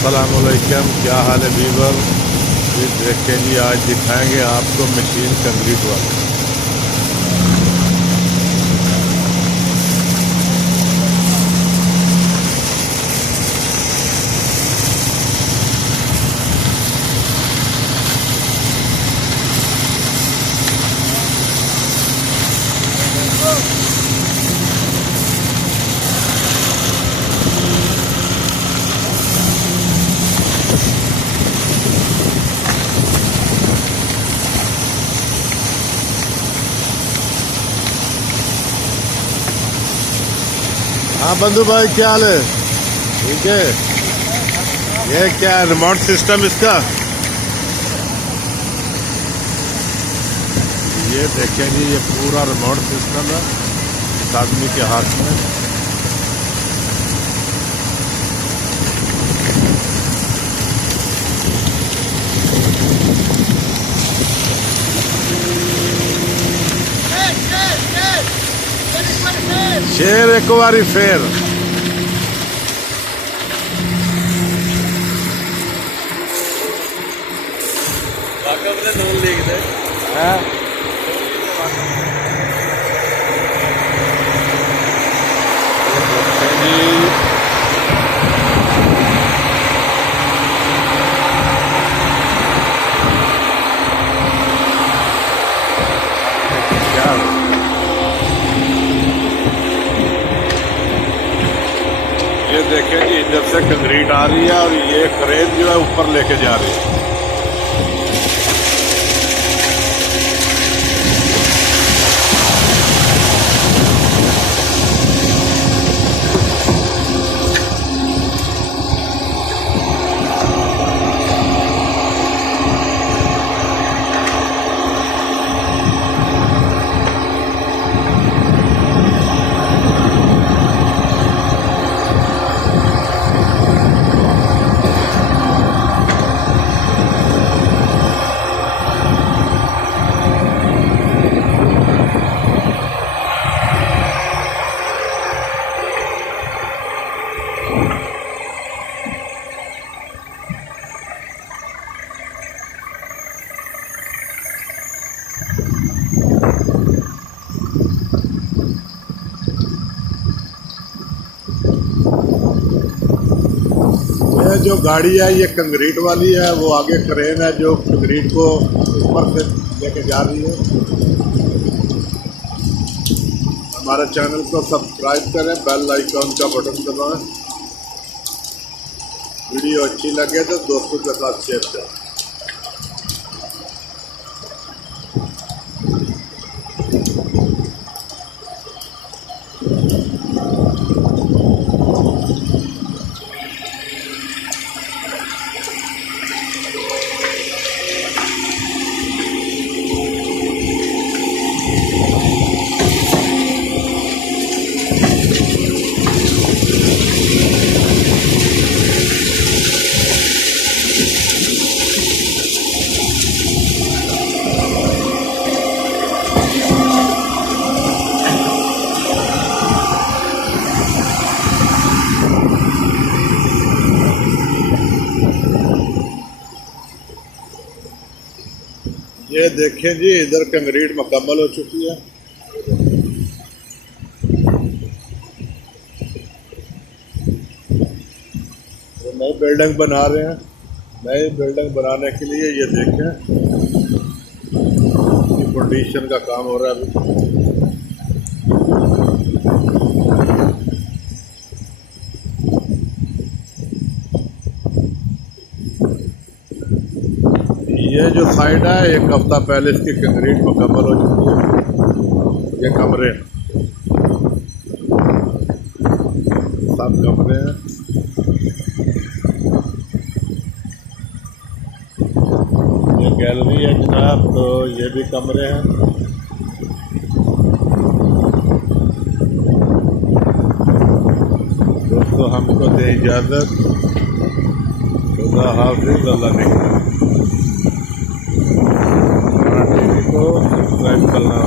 अस्सलामुअलैकुम, क्या हाल है वीवर। ये देखें जी, आज दिखाएंगे आपको मशीन कंक्रीट वाली। हाँ बंधु भाई, क्या हाल है? ठीक है। ये क्या है, रिमोट सिस्टम इसका? ये देखें जी, ये पूरा रिमोट सिस्टम है इस आदमी के हाथ में। शेर एक बारी फेर। ये देखें जी, इधर से कंक्रीट आ रही है और ये क्रेन जो है ऊपर लेके जा रही है। ये जो गाड़ी है ये कंक्रीट वाली है, वो आगे क्रेन है जो कंक्रीट को ऊपर से लेके जा रही है। हमारे चैनल को सब्सक्राइब करें, बेल आइकॉन का बटन दबाएं। वीडियो अच्छी लगे तो दोस्तों के साथ शेयर करें। ये देखें जी, इधर कंक्रीट मुकम्मल हो चुकी है। तो नई बिल्डिंग बना रहे हैं। नई बिल्डिंग बनाने के लिए ये देखें, ये फाउंडेशन का काम हो रहा है अभी। ये जो साइड है, एक हफ्ता पहले इसकी कंक्रीट मुकम्मल हो चुकी है। ये कमरे हैं, सब कमरे हैं। ये गैलरी है जनाब, तो ये भी कमरे हैं। दोस्तों हमको दे इजाज़त। खुदा हाफिज़, अल्लाह निगहबान। को सब्सक्राइब करना।